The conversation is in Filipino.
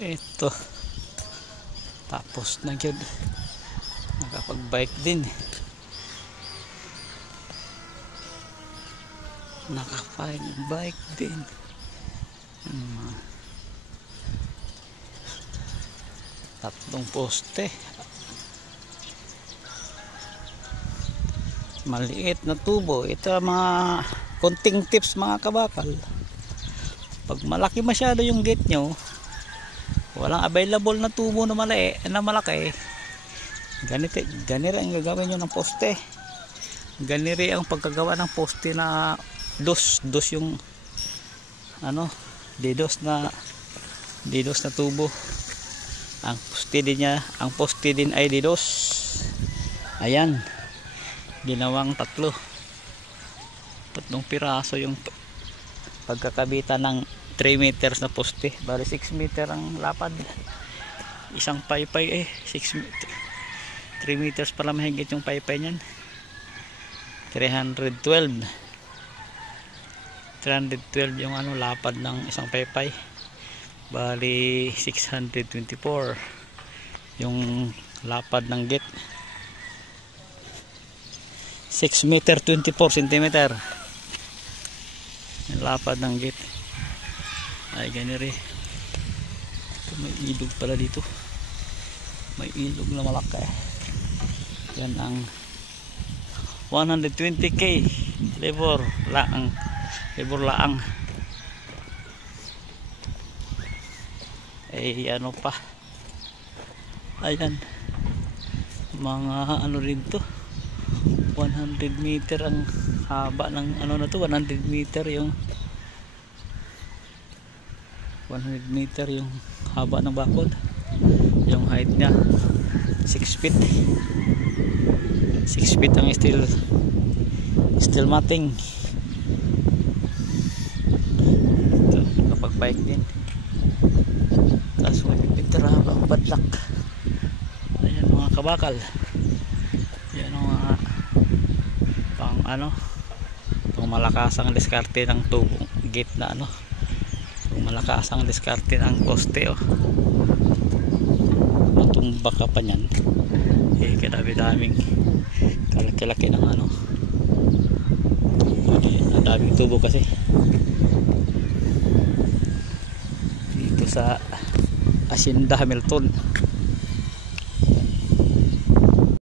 Ito, tapos na yun. Nakapag-bike din. Nakapag-bike din. Tatlong poste. Maliit na tubo. Ito mga konting tips mga kabakal. Pag malaki masyado yung gate nyo, walang available na tubo na malaki, ganito ang gagawin nyo ng poste. Ganito ang pagkagawa ng poste na dos yung ano, didos na tubo. Ang poste din ay didos. Ayan, ginawang tatlong piraso yung pagkakabitan ng 3 meters na poste. Bali 6 meter ang lapad. Isang paypay 3 meters pala mahigit yung paypay niyan. 312 yung ano lapad ng isang paypay. Bali 624 yung lapad ng gate. 6 meter 24 centimeter yung lapad ng gate. Ay ganire. May ilog pala dito. May ilog na malaki. Yan ang 120k labor laang. Ano pa, ayan mga ano rin to, 100 meter ang haba ng ano na to. 100 meter yung haba ng bakod. Yung height nya 6 feet ang steel matting. Ito, kapag bike din. Kaso may pintarabang badlak. Ayan mga kabakal. Yan ang mga pang malakasang diskarte ng tubong gate na ano. Malakasang diskarte ng poste matumba ka pa nyan. Kadami-daming kalaki-laki ng ano. Ang daming tubo kasi dito sa Hacienda Hamilton.